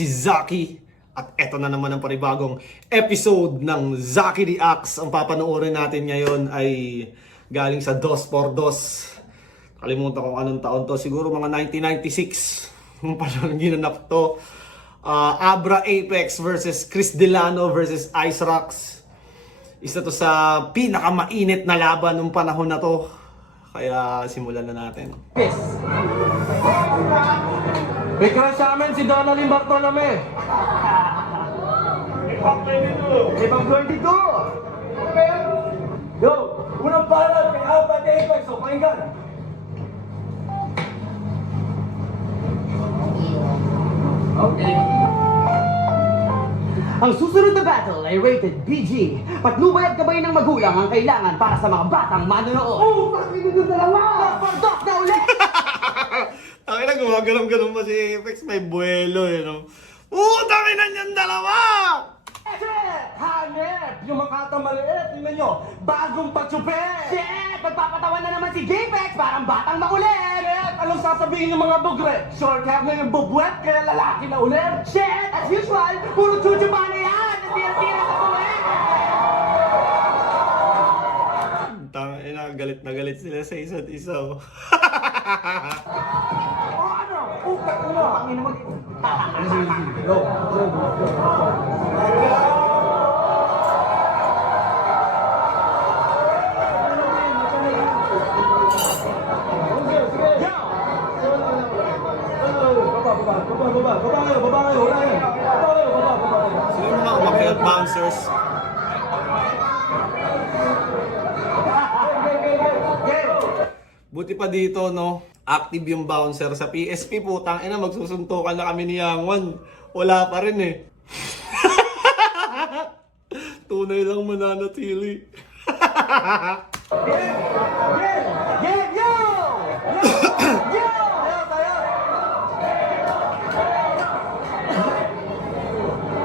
si Zaki at eto na naman ang panibagong episode ng Zaki Reacts. Ang papanoorin natin ngayon ay galing sa 2x2. Kalimutan ko anong taon to, siguro mga 1996 nung parang ginanap to. Abra Apex versus Chris Delano versus Ice Rocks. Isa to sa pinakamainit na laban nung panahon na to. Kaya simulan na natin. Yes. May crush sa amin si Donalyn Bartolome. Ibang 22. Yo, unang palad kay Abra Apex. So, pakinggan. Okay. Ang susunod na battle ay rated PG. Patnubay at gabay ng magulang ang kailangan para sa mga batang manonood. Oh, bakit ito dalawa? Pardok na ulit! Taki na gumagalam-galam pa si Apex, may buwelo eh, no? Dami na niyan dalawa! Shit! Hanep! Yung makata maliit, tingnan nyo, bagong patsupe! Shit! Magpapatawan na naman si J-Pex parang batang makulit! Shit! Anong sasabihin ng mga bugre? Short hair na yung bubwet, kaya lalaki na ulit? Shit! As usual, puro chuchu pa na yan! Tira-tira sa puwet! Tangina, galit na galit sila sa isa't isa. O ano? Utak mo! Ang ina mo. Go! Sino yung mga umakyat bouncers? Buti pa dito, no? Active yung bouncer sa PSP, putang ina, magsusuntukan na kami ni Yangwan. Wala pa rin eh. Tunay lang mananatili.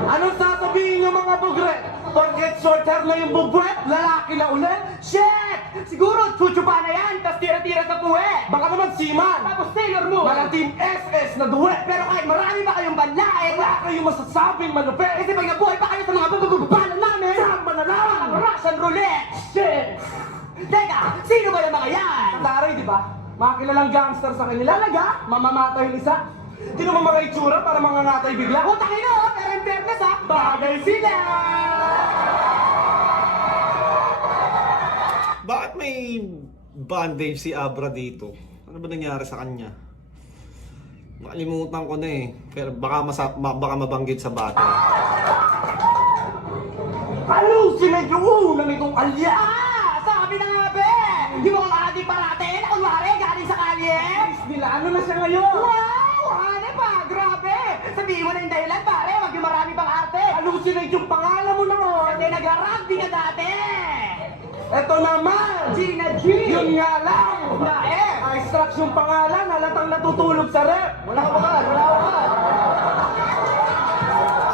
Anong sasabihin ng mga bugre? Porket short hair na yung bubwet, lalaki na ulit? Shit! Siguro chuchu pa na yan, tas tira-tira sa puwet! Baka naman seaman! Tapos Taylor mo! Mga team SS na duwet! Pero kahit marami pa kayong banlain, Wala kayong masasabing malupit! kasi pag nabuhay pa kayo sa mga babababalan namin, Samba na lang! ang Russian roulette! Shit! Teka, sino ba yung mga yan? Taray, di ba? Mga kilalang gangster sa kanila. Talaga? Mamamatay yung isa. Di naman mga itsura para mga ngatay bigla. Utang ino, pero in fairness ha, Bagay sila! Bakit may bandage si Abra dito? Ano ba nangyari sa kanya? Nakalimutan ko na eh. Pero baka mabanggit sa battle. Hallucinate yung unang itong alya! sabi na nga be! Di mo kung ating parate na kunwari galing sa kalye? Nila, ano na siya ngayon? Wow! Hane pa! Grabe! Sabihin mo na yung dahilan pare, wag yung marami pang arte! Hallucinate yung pangalan mo naman! Kasi nag-rugby ka dati! Eto naman! Gina G! Yun nga lang! Na eh! Ice Rocks yung pangalan, halatang natutulog sa rep! Wala ka ba? Wala ka ba?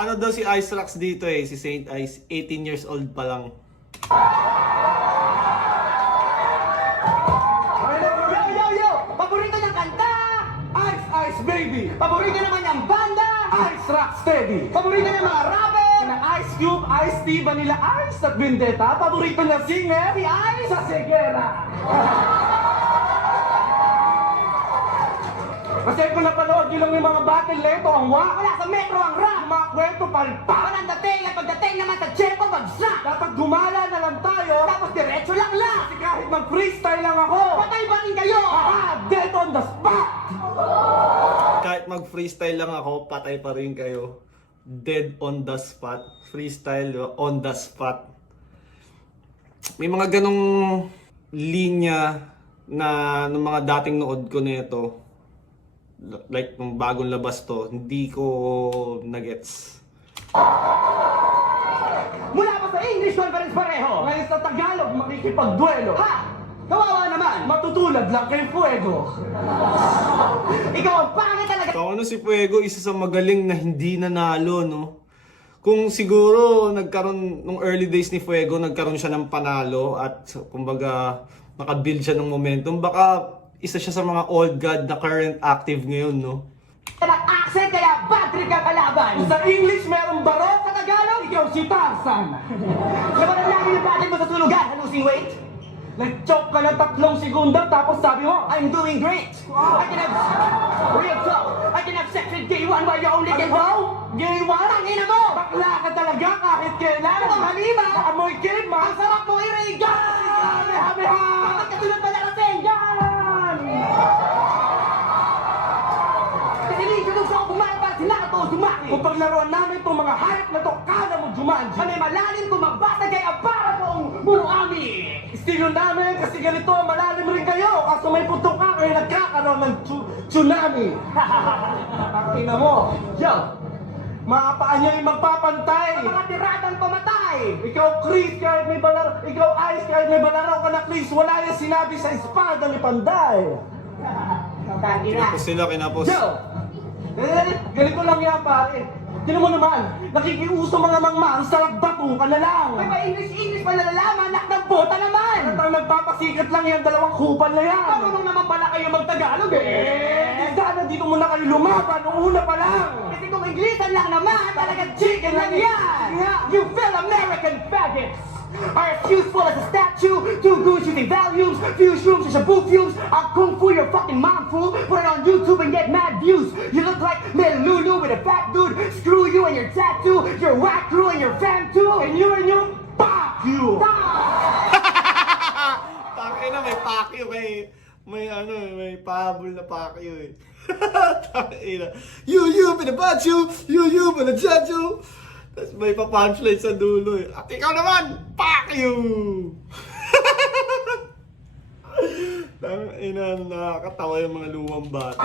Ano daw si Ice Rocks dito eh? Si Saint Ice, 18 years old pa lang. Yo! Paborito niyang kanta! Ice Ice Baby! Paborito naman niyang banda! Ice Rock Steady! Paborito niyang mga rapper! Sina Ice Cube, Ice T, Vanilla Ice at Vendetta, paborito na singer, Si Ice! sa Segera. Kasi kung napanood nyo lang yung mga battle nito, ang Wala sa metro ang rap! Yung mga kwento, palpak. Parang dating at pagdating naman sa Chepo bagsak! Dapat gumala na lang tayo, Tapos diretso lang lang! kasi kahit mag-freestyle lang ako, Patay ba rin kayo? dead on the spot! Kahit mag-freestyle lang ako, patay pa rin kayo. Dead on the spot. Freestyle on the spot. May mga ganong linya na ng mga dating nood ko nito. Like nung bagong labas to, hindi ko nagets. Mula pa sa English conference pareho! Ngayon sa Tagalog, makikipagduelo. Ha! Kawawa naman! Matutulad lang kay Fuego. Ikaw ang pangit talaga! So ano si Fuego, isa sa magaling na hindi nanalo, no? Kung siguro nagkaroon nung early days ni Fuego, nagkaroon siya ng panalo at kumbaga nakabuild siya ng momentum, baka isa siya sa mga old god na current active ngayon, no? Ng accent kaya bad trip ang kalaban. Sa English, merong baro. Sa Tagalog, Ikaw si Tarzan. Naman lang yung battle mo sa tulugan. Losing weight? Nag-choke ka ng 3 segundo, tapos sabi mo, I'm doing great. I can have real talk. I can have sex with gay one while you only can go. gay one? Tangina mo! Bakla ka talaga kahit kailan. Ang halima! Amoy game, Ang sarap mo i-regan! Bakit katulad pala kasing yan? Kasi hindi ko kumain para sila ka to sumaki. Kung paglaruan namin itong mga hayop na to, kala mo Jumanji. Kami malalim kung magbasa kay Abara kong Muruami. Estilo namin kasi ganito, malalim rin kayo. Kaso may putok ka, kaya nagkakaroon ng tsunami. Ang ina mo. Yo! Mga paa niya yung magpapantay. Mga tiradang pamatay! Ikaw, Chris, kahit may balaro. Ikaw, Ice, kahit may balaro ka na, Chris. Wala yung sinabi sa espada ni Panday. Tangina. Kinapos sila, kinapos. Yo! Ganito lang yan, pare. Tinan mo naman, nakikiuso mga mangmang, sarap bato ka na lang. May pa-English pa nalalaman, anak ng bota naman! Ang nagpapasikat lang yan, 2 kupal na yan. Marunong naman pala kayo magtagalog Sana dito muna kayo lumaban, noong una pa lang. Kasi kung Inglisan lang naman, talagang chicken lang yan! You feel American faggots! Are as useful as a statue, 2 goons using volumes, few shrooms and shabu fumes, I'll kung fu your fucking mom fool, put it on YouTube and get mad views. You look like Lil Lulu with a fat dude, screw you and your tattoo, your whack crew and your fam too, and you, fuck you! Tangina, may pakyo, may ano, may pahabol na pakyo eh. Tangina. You, pinabacho! You, pinajacho! Tapos may pa-punchline sa dulo eh. At ikaw naman, pakyo! Tangina, nakakatawa yung mga lumang bata.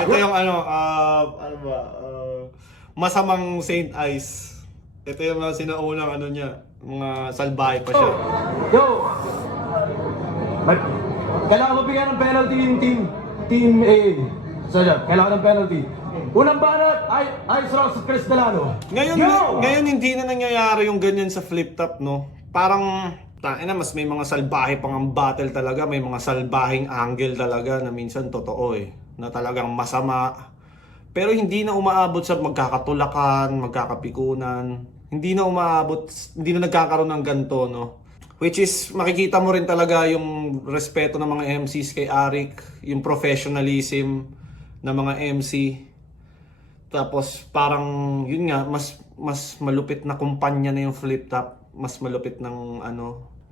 Ito yung ano ba, masamang Saint Ice. Ito yung mga sinaunang ano niya, mga salbahe pa siya. Yo! Kailangan mo bigyan ng penalty yung team A. So, kailangan ng penalty. Unang banat, Ice Ross at Chris Delano. Ngayon hindi na nangyayari yung ganyan sa flip top, no? Parang mas may mga salbahe pang ang battle talaga, may mga salbaheng angle talaga na minsan totoo eh, na talagang masama. Pero hindi na umaabot sa magkakatulakan, magkakapikunan. Hindi na umaabot, hindi na nagkakaroon ng ganito, no? Which is, makikita mo rin talaga yung respeto ng mga MCs kay Arik, yung professionalism ng mga MC. Tapos parang, yun nga, mas malupit na kumpanya na yung flip top. Mas malupit ng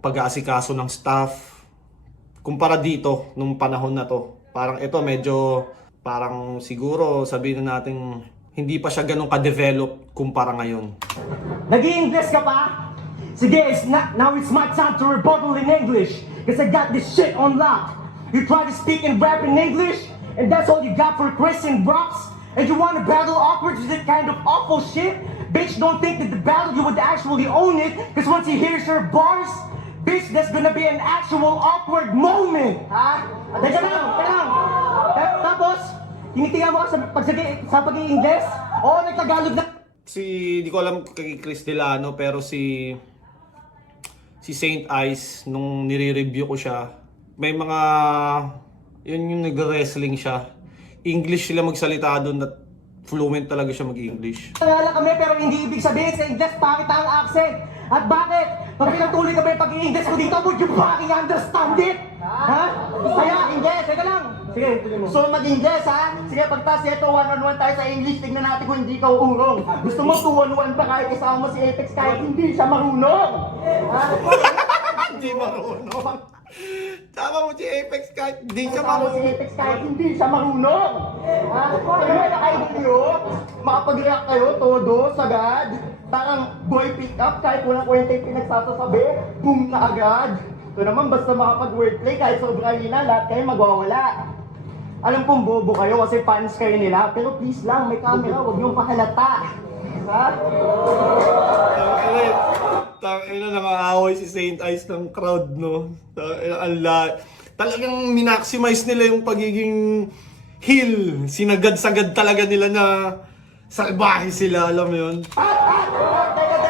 pag-aasikaso ng staff. Kumpara dito, nung panahon na to. Parang ito medyo, parang siguro sabihin na natin, hindi pa siya ganun ka-develop kumpara ngayon. Nag-i-English ka pa? Sige, now it's my time to rebuttal in English. Cause I got this shit on lock. You try to speak and rap in English, and that's all you got for Christian Rocks? And you want to battle awkward with that kind of awful shit? Bitch, don't think that the battle you would actually own it, cause once he hears your bars, bitch, that's gonna be an actual awkward moment. Ha? Teka lang. Tapos, tinitingnan mo ka sa pag-i-Ingles? Oo, nagtagalog na. Di ko alam kay Chris Delano, pero si Saint Ice, nung nire-review ko siya, may mga, yun yung nag-wrestling siya. English sila magsalita doon at fluent talaga siya mag-English. Nalala kami pero hindi ibig sabihin sa English pangit ang accent. At bakit? Pag pinatuloy ka ba yung pag-i-English ko dito, would you fucking understand it? Ha? Kaya, English, teka lang. Sige, So mag-Ingles ha? Sige, pagtas ito, 1-on-1 tayo sa English, tignan natin kung hindi ka uurong. Gusto mo 2-on-1 pa kahit isama mo si Apex kahit hindi siya marunong? Ha? Hindi marunong. Tama mo si Apex kahit hindi siya Isama mo si marunong. Apex kahit hindi siya marunong? Ha? Ano na kayo nyo? Makapag-react kayo, todo, sagad. Parang boy pick up kahit walang kwenta yung pinagsasasabi, boom na agad. Ito naman, basta makapag-wordplay kahit sobrang hina, lahat kayo magwawala. Alam kong bobo kayo kasi fans kayo nila, pero please lang, may camera, huwag niyong pahalata. Ha? Tangina, nang-aaway si Saint Ice ng crowd, no? Talagang minaximize nila yung pagiging heel. Sinagad-sagad talaga nila na salbahe sila, alam mo yun? Teka,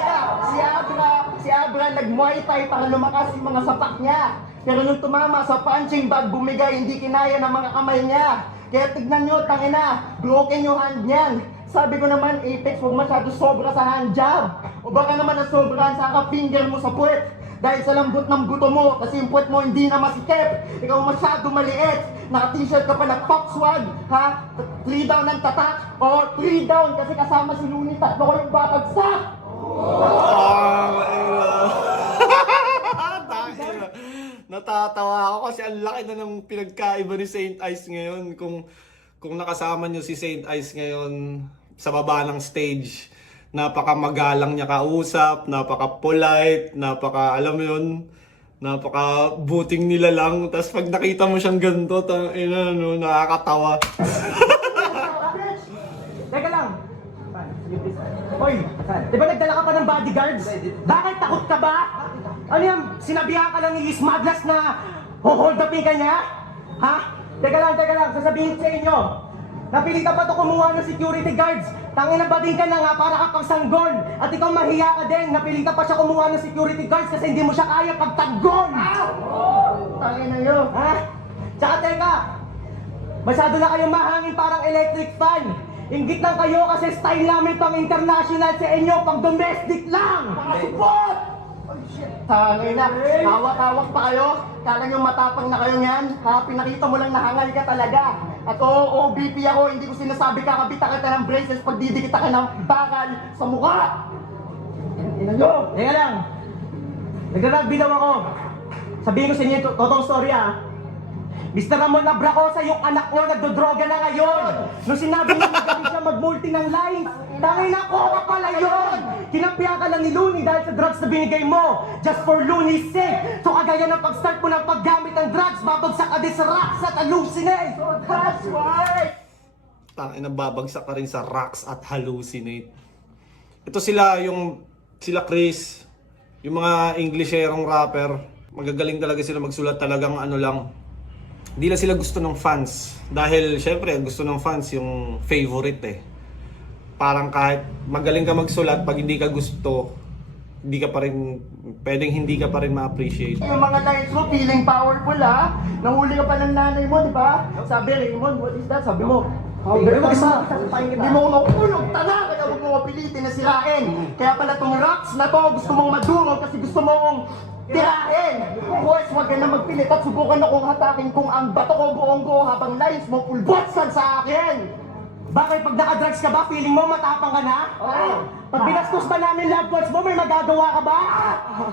si Abra nag-muay thai para lumakas yung mga sapak niya. Pero nung tumama sa punching bag, bumigay, hindi kinaya ng mga kamay niya. Kaya tignan nyo, tangina, broken yung hand niyan. Sabi ko naman, Apex, huwag masyado sobra sa hand job. O baka naman nasobrahan sa finger mo sa puwet. Dahil sa lambot ng buto mo, kasi yung puwet mo hindi na masikip. Ikaw masyado maliit. Naka-t-shirt ka pa na pop swag, ha? 3 down ang tatak, o 3 down kasi kasama si Looney, tatlo ko yung babagsak. Natatawa ako kasi ang laki na ng pinagkaiba ni Saint Ice ngayon. Kung nakasama nyo si Saint Ice ngayon sa baba ng stage, napakamagalang niya kausap, napaka-polite, alam mo yun, napaka-buting nila lang. Tapos pag nakita mo siyang ganito, nakakatawa. Teka lang. Hoy, di ba nagdala ka pa ng bodyguards? Bakit takot ka ba? Ano yan, sinabihan ka lang ni Liz Madlas na hold upin ka niya? Ha? Teka lang, sasabihin ko sa inyo. Napilitan pa to kumuha ng security guards. Tangina ba din ka na nga para kapag sanggol? At ikaw mahiya ka din. Napilitan pa siya kumuha ng security guards kasi hindi mo siya kaya pagtanggol. Tangina yun. Ha? Tsaka teka, masyado na kayong mahangin parang electric fan. Inggit lang kayo kasi style namin pang international sa inyo, pang domestic lang. Support! Tangina, hawak-hawak pa kayo? Kala nyo matapang na kayo niyan? Ha? Pinakita mo lang nahangal ka talaga. At oo, OBP ako, hindi ko sinasabi kakabita kita ng braces pag didikita ka ng bakal sa mukha. Ina nyo! Teka lang, nag-rugby daw ako. Sabihin ko sa inyo, totoong story ah. Mr. Ramon Abracosa, yung anak nyo nagdodroga na ngayon. Nung sinabi niya magaling siya mag-multi ng lines, tangin na ko ka pala yun! Kinampihan ka lang ni Looney dahil sa drugs na binigay mo, just for Looney's sake. So kagaya ng pag-start mo ng paggamit ng drugs, babagsak ka din sa rocks at hallucinate. So that's right! Tangina, babagsak ka rin sa rocks at hallucinate. Ito sila Chris, yung mga Englisherong rapper. Magagaling talaga sila magsulat, talagang ano lang. Hindi lang sila gusto ng fans. Dahil syempre gusto ng fans yung favorite eh. Parang kahit magaling ka magsulat, pag hindi ka gusto, hindi ka pa rin ma-appreciate. Yung mga lines mo, feeling powerful ha? Nahuli ka pa ng nanay mo, di ba? Sabi, Raymond, what is that? Sabi mo, hindi mo ko makukulog, tala! Kaya huwag mo mapilitin na sirain. Kaya pala tong rocks na to, gusto mong madungog kasi gusto mong tirahin! Boys, huwag ka na magpilit at subukan akong hatakin kung ang bato ko buong go habang lines mo pulbotsan sa akin! Bakit pag naka-drugs ka ba, feeling mo matapang ka na? Oo. Pag binastos ba namin love words mo, may magagawa ka ba?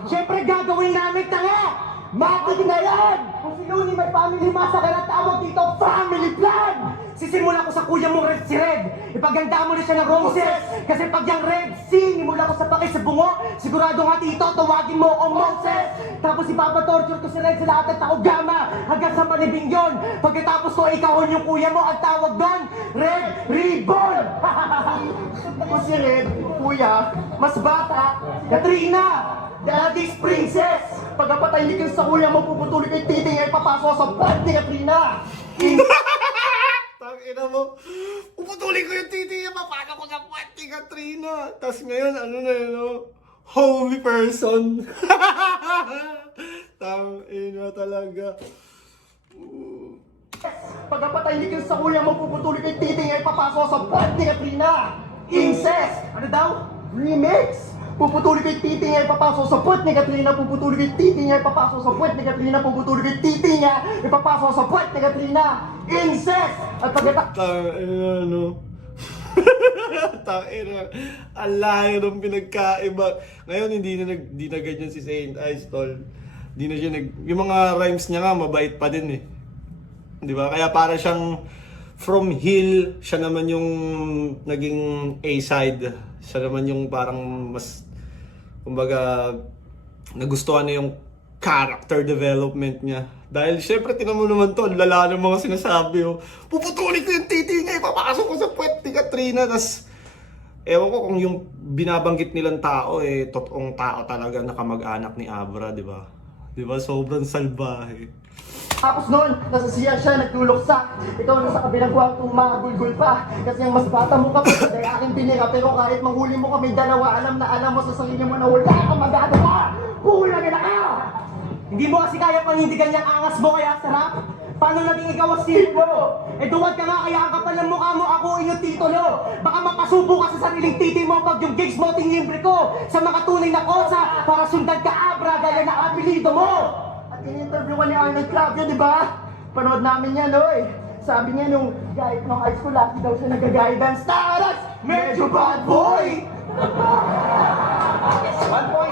Siyempre gagawin namin, tanga! Matig na yan! Kung si Looney may family massacre at tawag dito, family plan! Sisimula ko sa kuya mong Red si Red. Ipaganda mo na siya ng roses. Kasi pag yung Red, sinimula ko sa pakay sa bungo, sigurado nga dito, tawagin mo o Moses. Tapos ipapatorture ko si Red sa lahat at Taogama hanggang sa panibing yun. Pagkatapos ko ikahon yung kuya mo, ang tawag doon, Red Ribbon! Kung si Red, kuya, mas bata, Katrina! Daddy's princess! Pagkapatay ni Kim sa kuya mo, puputulin ko yung titing ay papasok sa buwan ni Katrina! Tangina mo, puputulin ko yung titi niya, papano ko sa puwet ni Katrina. Tapos ngayon, ano na yun, no? Holy person. Tangina talaga. Pagkapatay ni Kim sa kuya mo, puputulin ko yung titing ay papasok sa buwan ni Katrina! Incest! Ano daw? Remix! Puputulin ko yung titing ay papasok sa puwet ni Katrina, puputulin ko yung titing niya, ipapasok sa puwet ni Katrina, puputulin ko yung titing niya, ipapasok sa puwet ni Katrina! Incest! At pagkatapos Tangina, no? Tangina, ang layo ng pinagkaiba. Ngayon, hindi na ganyan si Saint Ice, tol. Hindi na siya yung mga rhymes niya nga, mabait pa din eh. Di ba? Kaya para siyang from Hill, siya naman yung naging A-side. Siya naman yung parang mas, kumbaga, nagustuhan na yung character development niya. Dahil syempre, tinan mo naman to, ang lala ng mga sinasabi. Oh. Puputulin ko yung titi niya, ipapasok ko sa puwet ni Katrina. Tapos, ewan ko kung yung binabanggit nilang tao, totoong tao talaga na kamag-anak ni Abra, di ba? Di ba? Sobrang salbahe. noon, nasa siya nagtuloksa. Ikaw nasa kabilang kwartong magulgul pa. Kasi ang mas bata mo ka pa, dahil aking binira. Pero kahit manghuli mo kami dalawa, alam mo sa sarili mo na wala kang magagawa. Kulang na ka! Hindi mo kasi kaya panindigan niyang angas mo kaya sarap? Paano naging ikaw ang sino? Eh duwag ka nga kaya ang kapal ng mukha mo ako yung titulo. Baka mapasubo ka sa sariling titi mo pag yung gigs mo tinimbre ko sa mga tunay na kosa para sundan ka abra gaya na apelido mo. At in-interview ka ni Arnold Clavio, di ba? Panood namin yan, oy. Sabi niya nung guide nung high school, lagi daw siya nag-guidance. Taras! Medyo bad boy! Bad boy?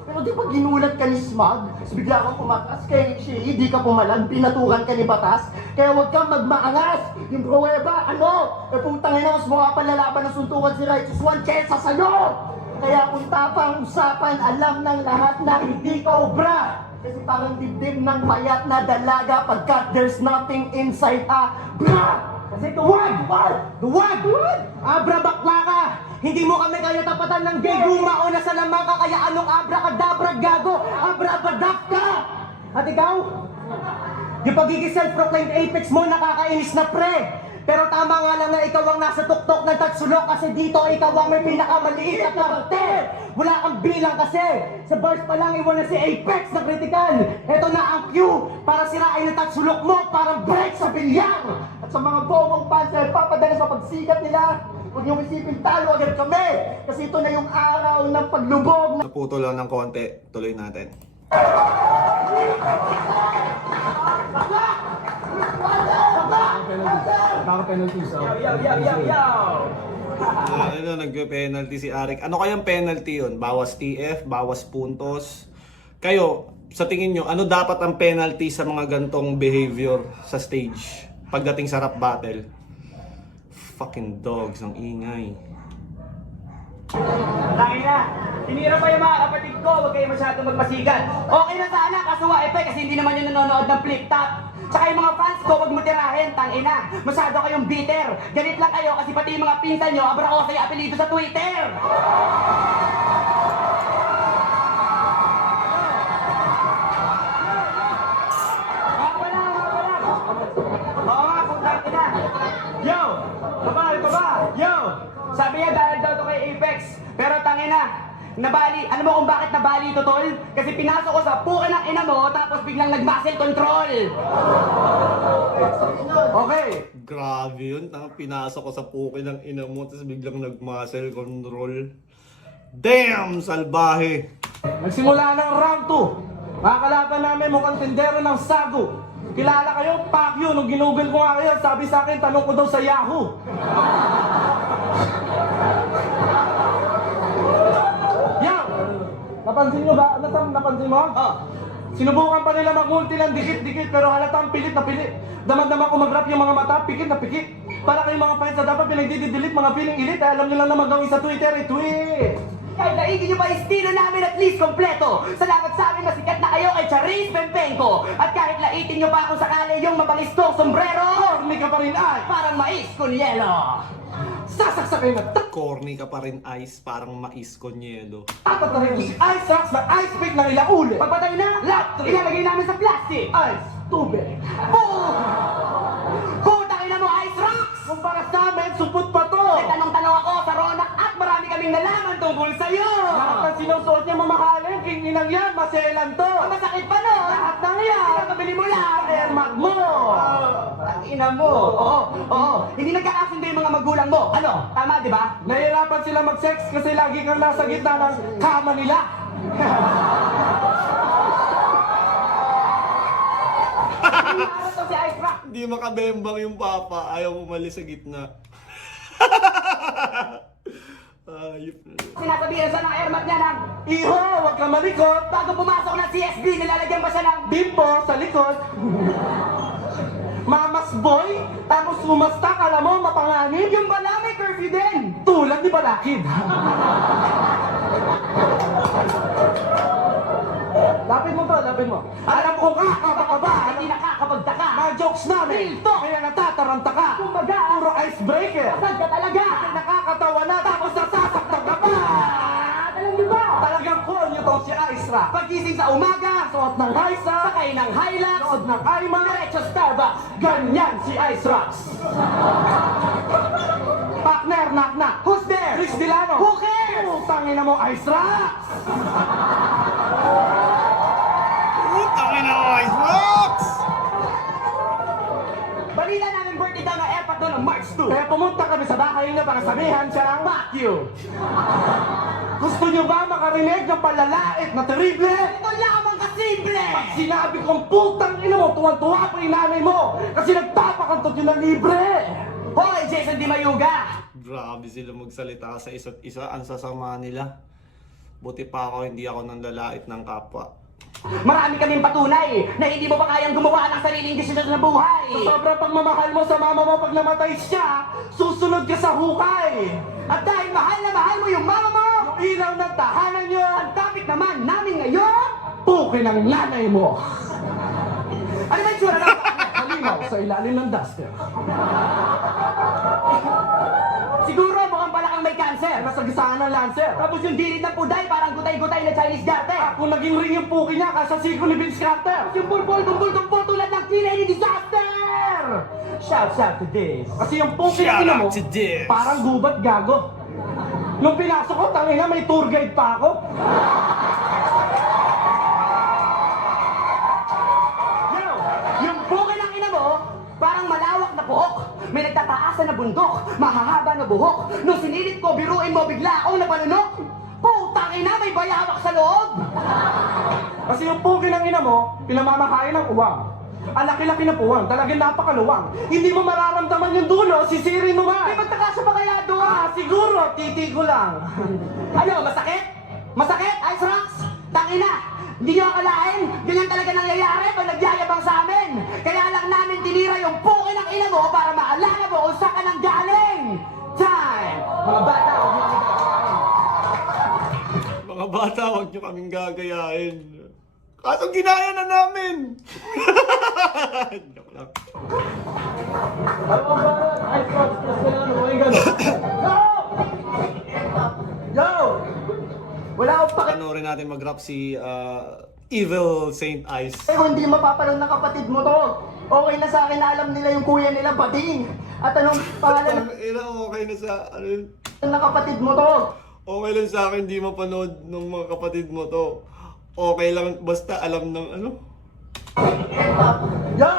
Pero di ba ginulat ka ni Smug? So bigla kang kumakas kay Shea, di ka pumalag, pinatukan ka ni Batas. Kaya huwag kang magmaangas. Yung pruweba, ano? Eh putang ina, mas mukha pa lalaban ng suntukan si Righteous One kesa sa'yo! Kaya kung tapang usapan, alam ng lahat na hindi ka obra. Kasi parang dibdib ng mayat na dalaga pagkat there's nothing inside a bra! Kasi duwag! Duwag! Abra bakla ka! Hindi mo kami kaya tapatan ng gay guma o nasa lamang ka kaya anong abra kadabra gago? Abra badak ka! At ikaw? Yung pagiging self-proclaimed apex mo nakakainis na pre! Pero tama nga lang na ikaw ang nasa tuktok ng tatsulok kasi dito ikaw ang may pinakamaliit na karakter! Wala kang bilang kasi! Sa bars pa lang iwan na si Apex na critical! Ito na ang cue para sirain ang tatsulok mo parang break sa bilyang! At sa mga bongong fans na nagpapadala sa pagsikat nila, huwag niyong isipin talo agad kami! Kasi ito na yung araw ng paglubog na... Naputo lang ng konti. Tuloy natin. Ano, nagpe-penalty si Arik. Ano kayang penalty yun? Bawas TF, bawas puntos. Kayo, sa tingin nyo, ano dapat ang penalty sa mga gantong behavior sa stage? Pagdating sa rap battle? Fucking dogs, ang ingay. Tangin na! Tinira pa yung mga kapatid ko, huwag kayo masyadong magpasigan. Okay na sana, kasuwa epe kasi hindi naman yung nanonood ng flip-top. Tsaka yung mga fans ko, huwag mo tirahin, tangin na. Masyado kayong bitter. Ganit lang kayo kasi pati yung mga pinsan nyo, abra ko kayo apelido sa Twitter. Wala. Oo nga, kung tangin na. Yo! Baba! Yo! Sabi niya dahil daw to kay Apex. Pero tangin na. Nabali. Alam mo kung bakit nabali ito, tol? Kasi pinasok ko sa puka ng ina mo tapos biglang nag-muscle control. Okay. Grabe yun. Pinasok ko sa puki ng ina mo, tapos biglang nag-muscle control. Damn! Salbahe! Nagsimula ng round 2. Makakalaban namin mukhang tindero ng sago. Kilala kayo? Pacquiao. Nung ginugol ko nga kayo, sabi sa akin, tanong ko daw sa Yahoo. Yaw! Napansin nyo ba? Napansin mo? Sinubukan pa nila mag-multi ng dikit-dikit pero halatang pilit na pilit. Damag-damag ko mag-rap yung mga mata, pikit na pikit. Para kayong mga fans na dapat pinagdididelete mga feeling elite, alam nyo lang na magawin sa Twitter, tweet! Kahit naikin nyo pa estilo namin at least kompleto. Salamat sa amin na sikat na kayo kay Charis Pempenko. At kahit laitin nyo pa kung sakali yung mabangis kong sombrero, Corny ka pa rin ay! parang mais con yelo. Sasaksakay na Corny ka pa rin, Ice. Parang mais con yelo. tatatarin ko si Ice Rocks na ice pick ng ilang uli! Pagpatay na, ilalagay namin sa plastic. Ice, tubig! Putang ina mo, Ice Rocks! Kumpara sa amin, supot pa to! May tanong-tanong ako sa Ronak at marami kaming nalaman tungkol sa'yo. Lahat ng sinusuot niya mamahalin, king inang yan, maselan to! Ang masakit pa nun, Lahat ng yan! pinapabili mo lang. Air mag mo! Ang ina mo. Oo. Hindi nagkakasundo yung mga magulang mo. Ano? Tama, di ba? Nahihirapan sila mag-sex kasi lagi kang nasa gitna ng kama nila! Hindi araw to si Ice Rock. Hindi makabembang yung papa. Ayaw umalis sa gitna. Ayop na. Sinasabihan siya ng airmat niya ng Iho, huwag ka malikot! bago pumasok ng CSB, nilalagyan pa siya ng Bimbo sa likod! Mamas boy, tapos sumastak, alam mo, mapanganib! yung bala may curfew din. Tulad ni Balakid! Lapit mo to, lapit mo. Alam ko kakabaka Hindi nakakapagtaka. mga jokes namin! Real talk. Kaya natataranta ka! Kumbaga, Puro icebreaker! kasal ka talaga. Nakakatawa na tapos nasasaktan ka pa! Alam niyo ba? Talagang cool nyo tong si Ice Rock! Pagkising sa umaga, Suot ng Kaisa, sakay ng Hilux, nood ng Aima, diretso Starbucks. ganyan si Ice Rocks! Partner, knock-knock! Who's there? Chris Delano! Who cares? Putangin na mo, Ice Rocks! noise, Max! Balita namin birthday daw ng Epat doon ng March 2. Kaya pumunta kami sa bahay niya para sabihan siya ang fuck you. Gusto niyo ba makarinig ng palalait na terrible? Ito lamang kasimple! Sinabi kong putang ina mo, tuwan-tuwa pa yung nanay mo kasi nagpapakantot yun ng libre. Hoy, Jason Di Mayuga! Grabe sila magsalita sa isa't isa. Ang sasama nila. Buti pa ako, hindi ako nanlalait ng kapwa. Marami kaming patunay na hindi mo pa kayang gumawa ng sariling desisyon sa buhay. Sa sobrang pagmamahal mo sa mama mo pag namatay siya, susunod ka sa hukay. At dahil mahal na mahal mo yung mama mo, Yung ilaw ng tahanan niyo, ang topic naman namin ngayon, pukin ang nanay mo. ano ba yung tsura ng Halimaw sa ilalim ng duster. Siguro mukhang pala kang may cancer. Nasa gisaan ng lancer. Tapos yung dirit ng puday parang gutay-gutay na Chinese garter. Kung naging ring yung puki niya, kasasiko ni Vince Carter. Yung bulbul tulad ng Teenage Disaster! Shouts out to this. Kasi yung puki Shout na out mo, to this. parang gubat gago. Nung pinasok ko, tangina, may tour guide pa ako. Yo! Yung buki ng ina mo, parang malawak na buhok. May nagtataasan na bundok, mahahaba na buhok. Nung sinilip ko, biruin mo bigla akong napanunok. Putang ina, may bayawak sa loob! Kasi yung puki ng ina mo, pinamamakain ng uwang. Ang laki-laki na puwang, talagang napakaluwang. Hindi mo mararamdaman yung dulo, sisirin mo May ba? magtakasya pa kaya doon? Siguro, titi ko lang. Ano, masakit? Masakit? Ice rocks? Tangina! Hindi nyo akalain, ganyan talaga nangyayari pag nagyayabang sa amin. Kaya lang namin tinira yung puki ng ina mo para maalala mo kung saan ka nang galing. Time! Mga bata, huwag mo kami gagayahin. Mga bata, huwag nyo kaming gagayahin. Kaso ginaya na namin! Joke lang. Yo! Wala akong pake... Panoorin natin mag-rap si Evil Saint Ice. Kung hindi mapapanood ng kapatid mo to, okay na sa akin na alam nila yung kuya nila, Bading. At anong pangalan Ina, okay na sa... Ano, yun? ng kapatid mo to? Okay lang sa akin, di mapanood ng mga kapatid mo to. Okay lang, basta alam ng ano. Yo!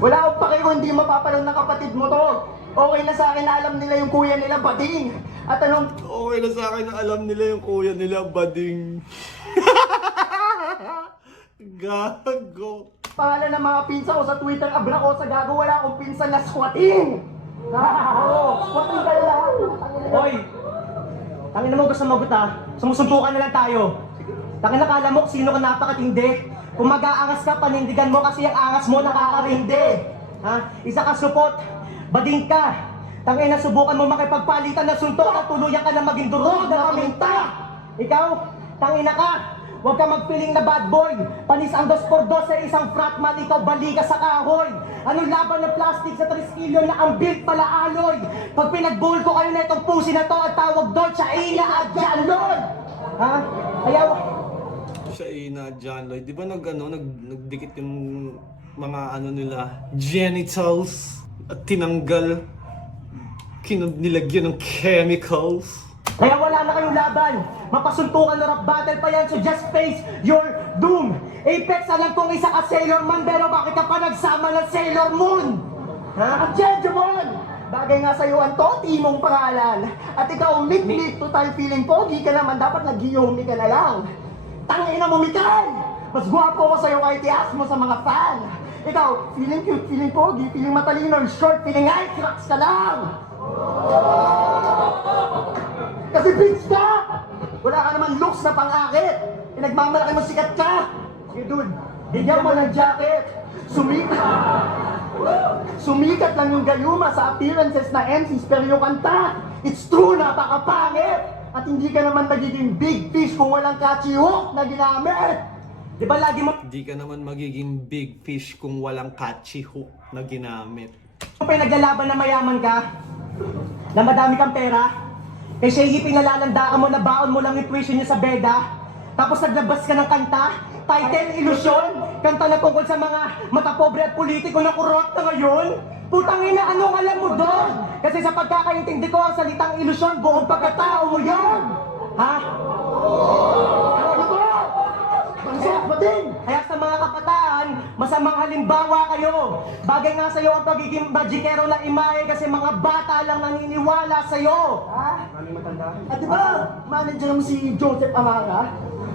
Wala akong pake kung hindi mapapanood ng kapatid mo to. Okay na sa akin na alam nila yung kuya nila, Bading. At anong Okay lang sa akin na alam nila yung kuya nila, Bading. Gago. pangalan ng mga pinsa ko sa Twitter, abra ko sa gago, wala akong pinsan na squatting! Oo, squatting kayo lahat! Hoy! Tangin mo gusto magot ha? Sumusuntukan na lang tayo. Tangin nakala mo kung sino ka napakatindi. Kung mag-aangas ka, panindigan mo kasi ang angas mo nakakarindi. Ha? Isa ka supot, bading ka. Tangin na subukan mo makipagpalitan ng suntok at tuluyan ka na maging durog na paminta. Ikaw, tangin na ka. Huwag ka magpiling na bad boy. Panis ang 2x2 sa isang fratman, ikaw baliga sa kahoy. Anong laban ng plastic sa 3 kilo na ang build pala aloy? Pag pinag-bowl ko kayo na itong pusi na to, at tawag doon, Chaina at John Lloyd. Ha? Kaya, Siya Ina at John Lloyd, di ba nagdikit yung mga ano nila, genitals at tinanggal, nilagyan ng chemicals. kaya wala na kayong laban. Mapasuntukan na rap battle pa yan, so just face your doom. Apex, alam kong isa ka Sailor Man, pero bakit ka pa nagsama ng Sailor Moon? Ha? Jejemon! Bagay nga sa'yo ang Toti mong pangalan. At ikaw, lit-lit, total feeling pogi ka naman, dapat nag-yumi ka na lang. Tangina mo, Mikay! Mas gwapo ko sa'yo kahit i-ask mo sa mga fan. Ikaw, feeling cute, feeling pogi, feeling matalino, short, feeling ice rocks ka lang! Kasi bitch ka! Wala ka naman looks na pang-akit! Pinagmamalaki mo sikat ka! Sige dude, bigyan mo ng jacket! Sumikat lang yung gayuma sa appearances na MCs, pero yung kanta, it's true, napakapangit! At hindi ka naman magiging big fish kung walang catchy hook na ginamit! Di ba lagi mo Di ka naman magiging big fish kung walang catchy hook na ginamit. pinaglalaban na mayaman ka? Na madami kang pera? Kay Shay pinalalandaan mo na baon mo lang yung tuition niya sa beda? Tapos naglabas ka ng kanta? Title, ilusyon? Kanta na tungkol sa mga matapobre at politiko na kurot na ngayon? Putang ina, anong alam mo doon? Kasi sa pagkakaintindi ko, ang salitang ilusyon, buong pagkatao mo yun! Ha? Ano to? Bansok, bating! Kaya sa mga kabataan, masamang halimbawa kayo. Bagay nga sa'yo ang pagiging magikero na imahe kasi mga bata lang naniniwala sa'yo. Ha? At di ba, manager mo si Joseph Amara?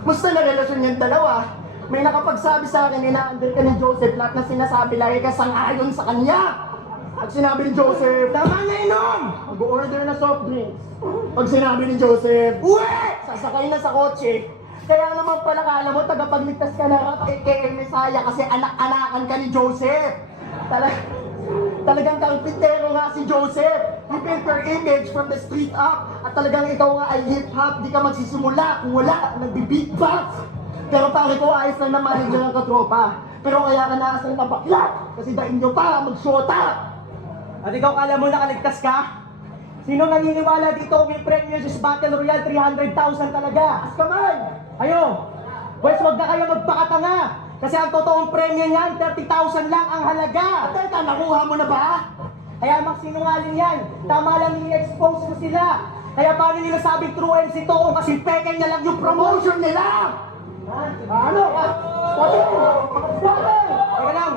Musta na relasyon niyang dalawa? May nakapagsabi sa akin, ina-under ka ni Joseph, lahat na sinasabi lagi ka sang-ayon sa kanya. Pag sinabi ni Joseph, Tama na inom! mag-order na soft drinks. Pag sinabi ni Joseph, Uwe! sasakay na sa kotse. Kaya naman pala kala mo, tagapagligtas ka na rat, aka Messiah, kasi anak-anakan ka ni Joseph. Talagang kalpintero nga si Joseph. You built your image from the street up. At talagang ikaw nga ay hip-hop, di ka magsisimula kung wala, nagbi-beatbox. Pero pare ko, ayos lang na manager ng katropa. Pero kaya ka naasal na bakla, kasi dahin nyo pa, mag-shota. At ikaw kala mo nakaligtas ka? Sino naniniwala dito may premyo sa Battle Royale 300,000 talaga? As kamay! Ayo! Pwes wag na kayo magpakatanga! Kasi ang totoong premyo niyan, 30,000 lang ang halaga! Teka, nakuha mo na ba? Kaya magsinungaling yan. Tama lang i-expose mo sila. Kaya paano nila sabing true MC to kung kasi peke niya lang yung promotion nila? Ano? Teka lang.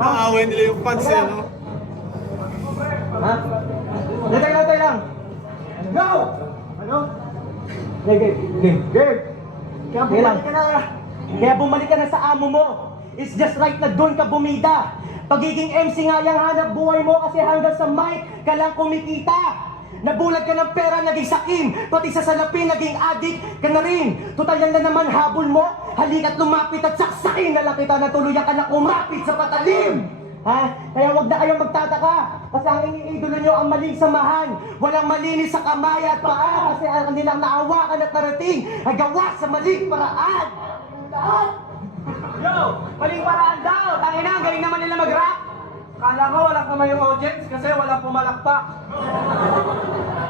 Maaway nila yung fans eh, no? Ha? Teka lang. Go! Ano? Game. Kaya Teka lang. bumalik ka na. Kaya bumalik ka na sa amo mo. It's just right na doon ka bumida. Pagiging MC nga yung hanap buhay mo kasi hanggang sa mic ka lang kumikita. Nabulag ka ng pera, naging sakim. Pati sa salapin, naging addict ka na rin. Total yan na naman habol mo. Halika't lumapit at saksakin na lang kita na tuluyan ka na kumapit sa patalim. Ha? Kaya wag na kayong magtataka. Kasi ang iniidolo nyo ang maling samahan. Walang malinis sa kamay at paa. Kasi ang nilang naawakan at narating ay gawa sa maling paraan. Yo! Maling paraan daw! Tangina, ang galing naman nila mag-rap! Kala ko wala naman yung audience kasi wala pumalakpak.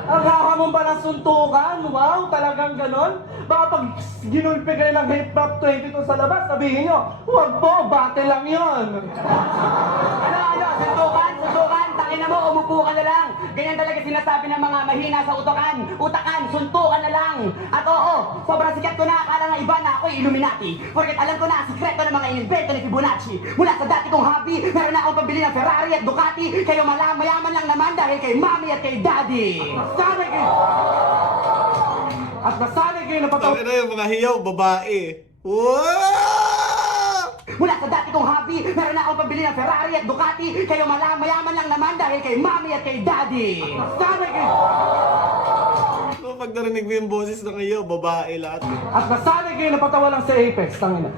Ang hahamon ba ng suntukan? Wow, talagang ganon? Baka pag ginulpi kayo ng Hip Hop 22 sa labas, sabihin nyo, huwag po, bate lang yon. Suntukan! Tangina mo, umupo ka na lang! Ganyan talaga sinasabi ng mga mahina sa utakan, suntukan na lang! At oo, sobrang sikat ko na, akala ng iba na ako'y Illuminati. Porket alam ko na ang sikreto ng mga inimbento ni Fibonacci. Mula sa dati kong hobby, meron na akong pambili ng Ferrari at Ducati. Kayo mayaman lang naman dahil kay Mami at kay Daddy. Nasanay kayo na pataw. Tangin na yung mga hiyaw, babae. Wow! Mula sa dati kong hobby, meron na akong pambili ng Ferrari at Ducati. Kayo mayaman lang naman dahil kay Mami at kay Daddy. Nasanay kayo. So, pag narinig mo yung boses ng hiyaw, babae lahat. At nasanay kayo na patawa lang sa Apex, tangina.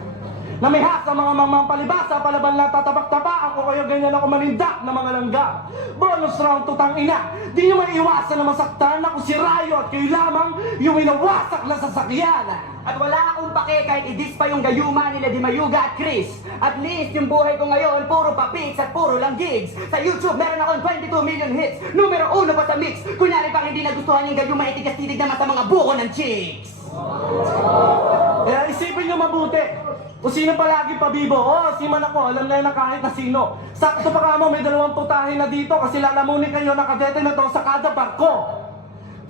Namihas sa mga mamang palibasa, palaban lang tatabak-tabaan ko kayo ganyan ako manindak na mga langga. Bonus round tutang ina. Di nyo maiiwasan na masaktan ako si Rayo at kayo lamang yung inawasak na sasakyan. At wala akong pake kahit i-diss pa yung gayuma nila Di Mayuga at Chris. At least yung buhay ko ngayon, puro pa pics at puro lang gigs. Sa YouTube, meron akong 22 million hits. Numero 1 pa sa mix. Kunyari pang hindi nagustuhan yung gayuma, itigas-titig naman sa mga buko ng chicks. Kaya isipin nyo mabuti. Kung sino palagi pabibo, si man ako, alam na yun na kahit na sino. Sakto pa ka mo, may 2 putahe na dito kasi lalamunin kayo nakadete na to sa kada barko.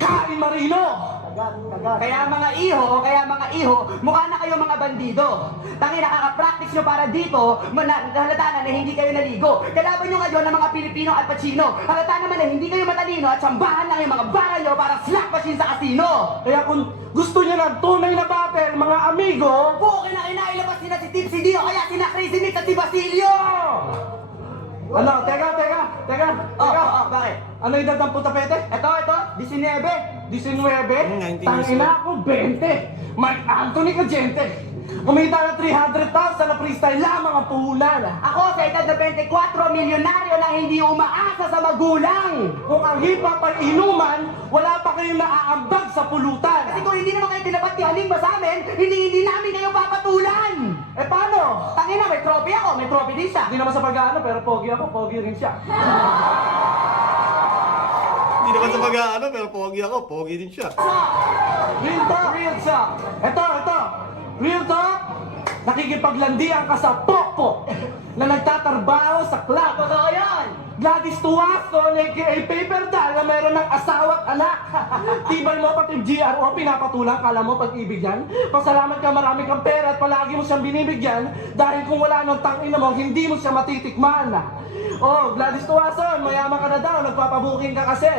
Kain Marino! Kaya mga iho, mukha na kayo mga bandido. Tangi, nakaka-practice nyo para dito, halata na hindi kayo naligo. Kalaban nyo ngayon ng mga Pilipino at Pacino. Halata naman na hindi kayo matalino at sambahan lang yung mga bara nyo para slot machine sa casino. Kaya kung gusto nyo ng tunay na battle, mga amigo, Bukin na inailabas nila si Tipsy Dio, kaya sina Crazy Mix at si Basilio! ano, teka. Bakit? Ano yung dadang putapete? Ito, 19. 19? 19 years Tangina ako, 20. Mark Anthony Cagente. Kumita ng 300,000 na freestyle lamang ang puhunan. Ako sa edad na 24, milyonaryo na hindi umaasa sa magulang! Kung ang hip-hop ay inuman, wala pa kayong naaambag sa pulutan. Kasi kung hindi naman kayo tinapat ni Haling ba sa amin, hindi namin kayo papatulan! Eh paano? Tangina, may trophy ako, may trophy din siya. Hindi naman sa pag-ano, pero pogi ako, pogi rin siya. Hindi naman sa mag-ano, pero pogi ako, pogi din siya. Real talk! Real talk! Ito! Real talk! Nakikipaglandian ka sa popo na nagtatrabaho sa club. Totoo yan! Gladys Tuwason, aka Paper Doll, na mayroon ng asawa at anak. Tibay mo pati GRO, pinapatulang, kala mo pag-ibig yan. Pasalamat ka, marami kang pera at palagi mo siyang binibigyan dahil kung wala nang tangina mo, hindi mo siya matitikman. Oh, Gladys Tuwason, mayaman ka na daw, nagpapabuking ka kasi.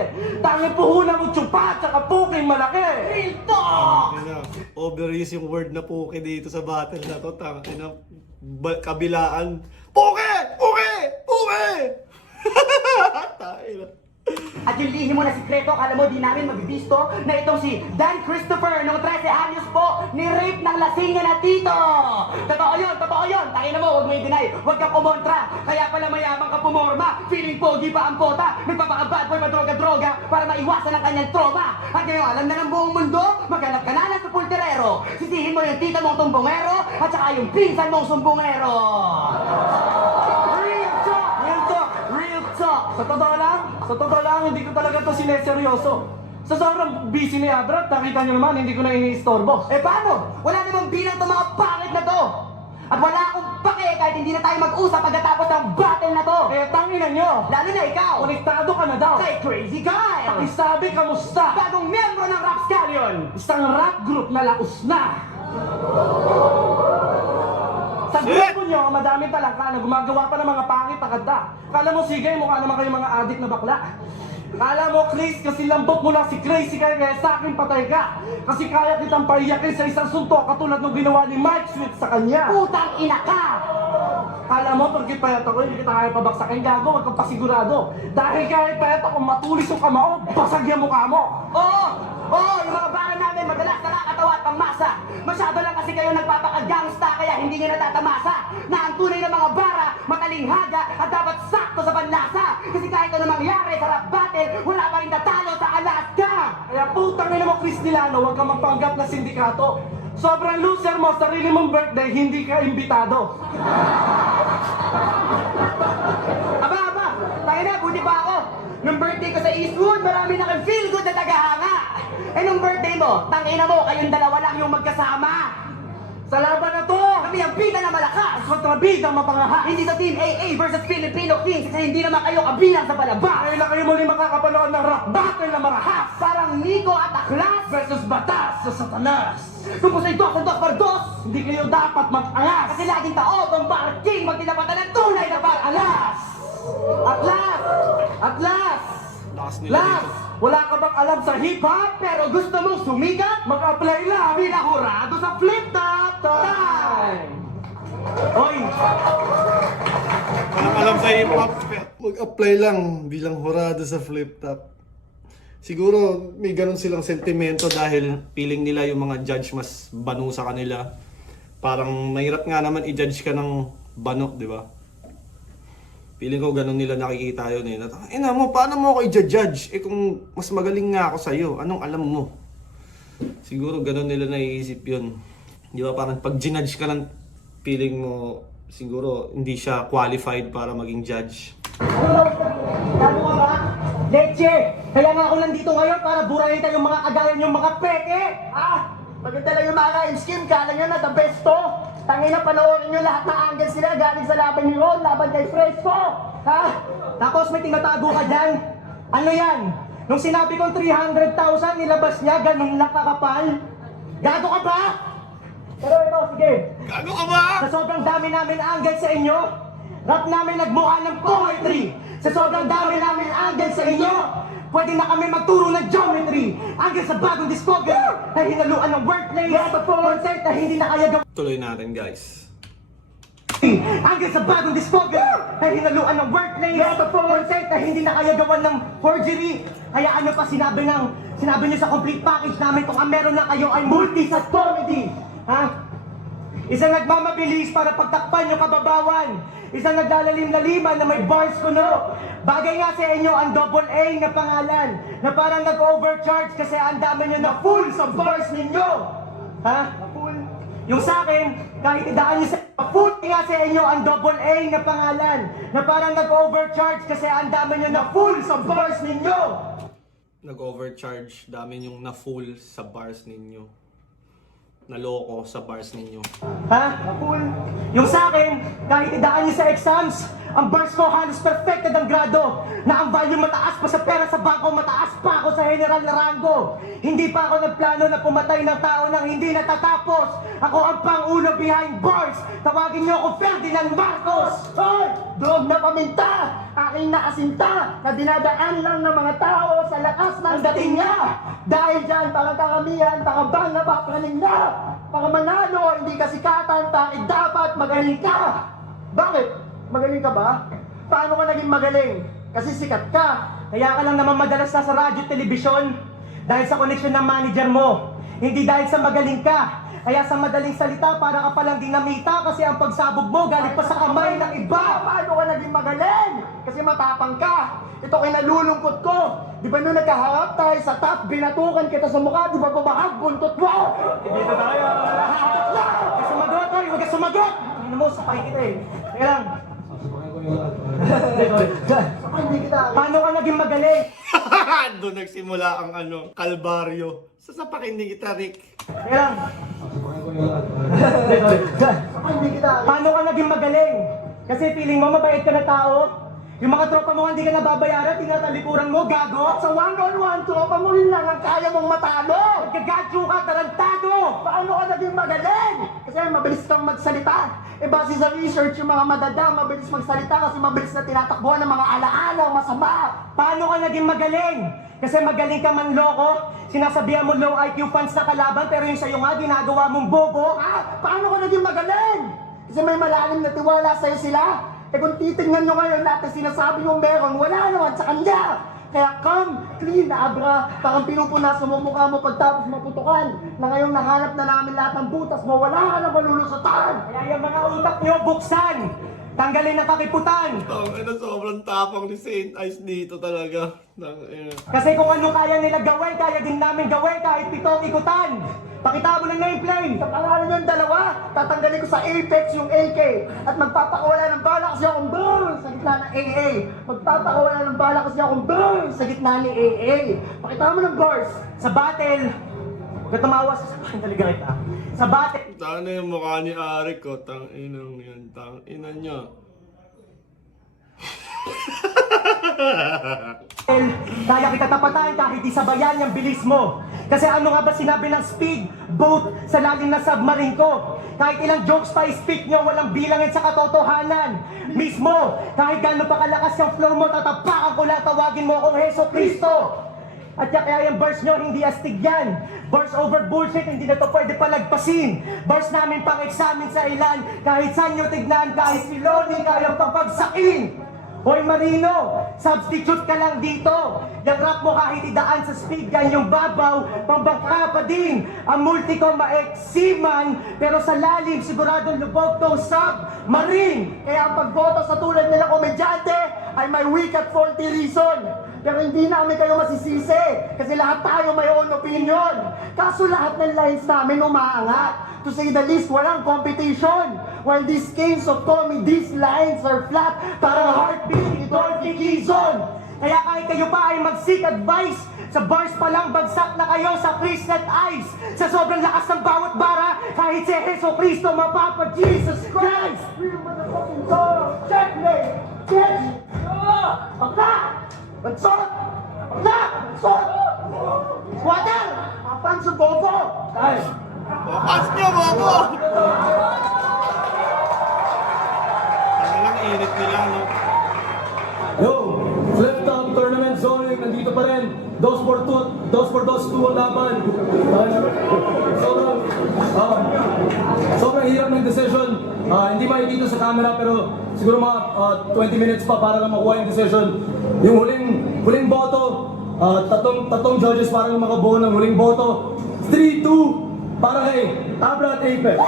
Tangin puhunan mo tsupat, tsaka puking malaki. Real talk! Overuse yung word na puke dito sa battle na to. Tangina, kabilaan. Puke! Puke! Puke! Tayo. At yung lihim mo na sikreto, akala mo di namin mabibisto na itong si Dan Christopher nung 13 anyos po ni-rape ng lasing niya na tito. Totoo yun. Tangina mo, huwag mo i-deny, huwag kang kumontra. Kaya pala mayabang ka pumorma, feeling pogi pa ang pota. Nagpapaka-bad boy, madroga-droga para maiwasan ang kanyang trauma. At ngayon, alam na ng buong mundo, maghanap ka na sa pulterero. Sisihin mo yung tita mong tumbongero at saka yung pinsan mong sumbongero. Real talk! Real talk. Real talk! Sa totoo lang, hindi ko talaga to sineseryoso. Sa sobrang busy ni Abra, nakita niyo naman, hindi ko na iniistorbo. Eh paano? Wala namang bilang itong mga pangit na to! At wala akong pake kahit hindi na tayo mag-usap pagkatapos ng battle na to! Eh, tangina nyo! Lalo na ikaw! Konektado ka na daw! Kay Crazy Guy! Pakisabi, kamusta? Bagong miyembro ng Rapscallion! Isang rap group na laos na! Sa grupo nyo, madaming talangka na gumagawa pa ng mga pangit na kanta. Kala mo, sige, mukha naman kayo mga adik na bakla. Kala mo, Chris, kasi lambot mo na si Crazy kaya sa akin patay ka. Kasi kaya kitang paiyakin sa isang suntok katulad ng ginawa ni Mike Sweet sa kanya. Putang ina ka! Kala mo, pagkit payat ako, hindi kita kaya pabaksakin, gago, wag kang pasigurado. Dahil kahit payat ako, matulis yung kamao, basag yung mukha mo. Oo, yung mga bara namin madalas nakakatawa at pangmasa. Masyado lang kasi kayo nagpapakagangsta kaya hindi nyo natatamasa. Na ang tunay na mga bara, matalinghaga at dapat sakto sa panlasa. Kasi kahit ano mangyari sa rap battle, wala pa rin tatalo sa Alaska. Kaya putang ina mo, Chris Dilano, huwag kang magpanggap na sindikato. Sobrang loser mo, sarili mong birthday, hindi ka imbitado. Aba, tayo na, buti pa ako. Nung birthday ko sa Eastwood, marami na kang feel good na tagahanga. Eh nung birthday mo, tangina mo, kayong dalawa lang yung magkasama. Sa laban na to, Kami ang bida na malakas. kontrabidang mapangaha. Hindi sa Team AA versus Filipino Kings kasi hindi naman kayo kabilang sa palabas. Ngayon na kayo muli makakapanood ng rap battle na marahas. Parang Nico at Aklas Versus batas sa satanas. Kung sa dos ang dos par dos. Hindi kayo dapat mag-angas. Kasi laging taob ang parking magtinapatan ng tunay na paralas. Atlas! Lakas nila Las! dito. Wala ka bang alam sa hip-hop? Pero gusto mong sumikat? Mag-apply lang! Pinahurado sa flip top Time! Oy! Walang alam sa hip-hop. Mag-apply lang bilang hurado sa flip top. Siguro may ganun silang sentimento dahil feeling nila yung mga judge mas banu sa kanila. Parang mahirap nga naman i-judge ka ng bano, di ba? Feeling ko ganun nila nakikita yun eh. Ina mo, paano mo ako i-judge? Eh kung mas magaling nga ako sa'yo, anong alam mo? Siguro ganun nila naiisip yun. Di ba parang pag ginudge ka ng feeling mo, siguro hindi siya qualified para maging judge. Tamo ka ba? Leche! Kaya nga ako nandito ngayon para burahin kayong mga kagaya yung mga peke! Maganda lang yung mga ka-scheme, kala nyo na the best to! Tangina, panoorin nyo lahat ng angles sila galing sa laban ni Ron, laban kay Fresco! Ha? Tapos may tinatago ka dyan? Ano yan? Nung sinabi kong 300,000, nilabas niya, ganun lang kakapal? Gago ka ba? Pero ito, sige. Gago ka ba? Sa sobrang dami namin angle sa inyo, rap namin nagmukha ng poetry. Sa sobrang dami namin angle sa inyo, pwede na kami magturo ng geometry. Angle sa bagong discovery, na hinaluan ng wordplay. Concept na hindi na kaya gawin. Tuloy natin guys. Angle sa bagong discovery, na hinaluan ng wordplay. Concept na hindi na kaya gawan ng forgery. Kaya ano pa sinabi niyo sa complete package namin kung ang meron na kayo ay multi-sat comedy. Ha? Isang nagmamabilis para pagtakpan yung kababawan. Isang naglalalim-laliman na may bars kuno. Bagay nga sa inyo ang double A na pangalan na parang nag-overcharge kasi ang dami nyo na full sa bars ninyo. Ha? Full. Yung sa akin, kahit idaan nyo sa full nga sa inyo ang double A na pangalan na parang nag-overcharge kasi ang dami nyo na full sa bars ninyo. Nag-overcharge, dami yung na-full sa bars ninyo. naloko sa bars ninyo? Ha? Yung sa akin, kahit idaan niyo sa exams, ang bars ko halos perfected ang grado. Na ang value mataas pa sa pera sa bangko, mataas pa ako sa general na rango. Hindi pa ako nagplano na pumatay ng tao nang hindi natatapos. Ako ang pangulo behind bars. Tawagin niyo ako Ferdinand Marcos. Hoy! Drog na paminta! Aking nakasinta na dinadaan lang ng mga tao sa lakas ng dating niya! Dahil dyan, para karamihan, para bang napapraning na! Para manalo, hindi ka sikatan, bakit dapat magaling ka? Bakit? Magaling ka ba? Paano ka naging magaling? Kasi sikat ka! Kaya ka lang naman madalas nasa radyo, telebisyon. Dahil sa koneksyon ng manager mo. Hindi dahil sa magaling ka. Kaya sa madaling salita, para ka palang dinamita kasi ang pagsabog mo galing pa sa kamay ng iba. Paano ka naging magaling? Kasi matapang ka. Ito kinalulungkot ko. Di ba nung nagkaharap tayo sa top, binatukan kita sa mukha, di ba babahag buntot mo? Dito tayo. Huwag ka sumagot, Toy. Huwag ka sumagot. Ano mo, sakay kita eh. Teka lang. Hindi kita. Paano ka naging magaling? Doon nagsimula ang kalbaryo. Sasapakin ni kita, Rick. Teka lang. Hindi kita. Paano ka naging magaling? Kasi feeling mo mabait ka na tao? Yung mga tropa mo hindi ka nababayaran, tinatalikuran mo, gago? Sa one-on-one, tropa mo rin lang ang kaya mong matalo. Gagadyo ka, tarantado! Paano ka naging magaling? Kasi mabilis kang magsalita. E base sa research, yung mga madada, mabilis magsalita kasi mabilis na tinatakbuhan ng mga alaala masama. Paano ka naging magaling? Kasi magaling ka manloko, sinasabihan mo low IQ fans na kalaban, pero yung sa'yo nga ginagawa mong bobo. Paano ka naging magaling? Kasi may malalim na tiwala sa'yo sila. Eh kung titignan nyo ngayon lahat na sinasabi yung meron, wala naman sa kanya. Kaya come, clean na abra, parang pinupunasan mo mukha mo pagtapos maputukan. Na ngayong nahanap na namin lahat ng butas mo, wala ka na malulusutan. Kaya yung mga utak nyo, buksan! Tanggalin ang kakiputan! Sobrang tapang ni Saint Ice dito talaga. Kasi kung ano kaya nila gawin, kaya din namin gawin kahit pitong ikutan! Pakita mo ng nameplate! Sa pangalan yung dalawa, tatanggalin ko sa Apex yung AK. At magpapakawala ng bala kasi akong brr sa gitna ng AA. Magpapakawala ng bala kasi akong brr sa gitna ni AA. Pakita mo ng bars. Sa battle, huwag ka tumawa sa sapakin talaga kita. Sa battle, Tanga na yung mukha ni Arik ko. Tang-inang yan. Tang-ina niya. kaya kita tapatan kahit isabayan yung bilis mo. Kasi ano nga ba sinabi ng speed boat sa lalim na submarine ko? Kahit ilang jokes pa i-speak nyo, walang bilangin sa katotohanan. Mismo, kahit gano'n pa kalakas yung flow mo, tatapakan ko lang, tawagin mo akong Heso Kristo. At kaya yung verse nyo, hindi astig yan. Verse over bullshit, hindi na to pwede palagpasin. Verse namin pang examine sa ilan, kahit saan nyo tignan, kahit si Loni, kayang pagpagsakin. Hoy Marino, substitute ka lang dito. Yung rap mo kahit idaan sa speed yan, yung babaw, pambangka pa din. Ang multi ko maeksiman, pero sa lalim siguradong lubog tong submarine. Kaya ang pagboto sa tulad nila komedyante ay may weak at faulty reason. Pero hindi namin kayo masisisi kasi lahat tayo may own opinion. Kaso lahat ng lines namin umaangat. To say the least, walang competition. While these kings of comedy, these lines are flat, parang heartbeat ni Dorothy Kizon. Kaya kahit kayo pa ay mag-seek advice, sa bars pa lang bagsak na kayo sa Crystal Ice. Sa sobrang lakas ng bawat bara, kahit si Heso Kristo, mapapa Jesus Christ! Real motherfucking dog. Checkmate. Bitch. Pagka. Bansot. Pagka. Bansot. Squatter. Apan sa bobo. Bukas niyo, bobo! Ang init nila, no? Yo! Flip Top Tournament Zoning, nandito pa rin. 2 por 2 ang laban. Sobrang hirap ng decision. Hindi makikita sa camera pero siguro mga 20 minutes pa para lang makuha yung decision. Yung huling boto, tatlong judges para lang makabuo ng huling boto. 3-2 para kay Abra at Apex.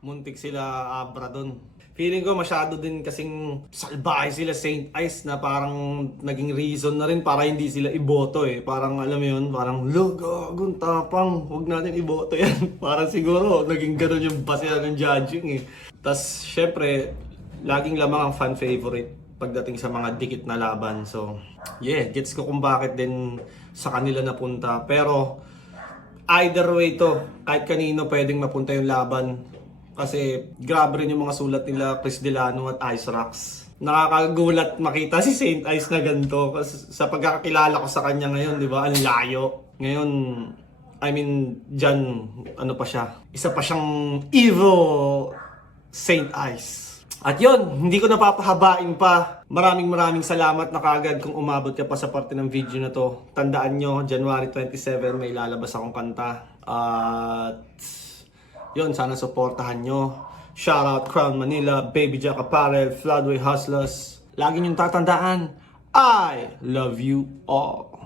Muntik sila Abra doon. Feeling ko masyado din kasing salbahe sila Saint Ice na parang naging reason na rin para hindi sila iboto eh. Parang alam mo yun, parang gagong tapang, huwag natin iboto yan. Parang siguro naging ganun yung base ng judging eh. Tas syempre, laging lamang ang fan favorite. pagdating sa mga dikit na laban. So, yeah, gets ko kung bakit din sa kanila napunta. Pero, either way to, kahit kanino pwedeng mapunta yung laban. Kasi, grabe rin yung mga sulat nila, Chris Delano at Ice Rocks. Nakakagulat makita si Saint Ice na ganito. Kasi sa pagkakakilala ko sa kanya ngayon, di ba, ang layo. Ngayon, I mean, dyan, ano pa siya, isa pa siyang evil Saint Ice. At yun, hindi ko napapahabain pa. Maraming salamat na kagad kung umabot ka pa sa parte ng video na to. Tandaan nyo, January 27 may lalabas akong kanta. At yun, sana supportahan nyo. Shoutout Crown Manila, Baby Jack Apparel, Floodway Hustlers. Lagi nyo tatandaan, I love you all.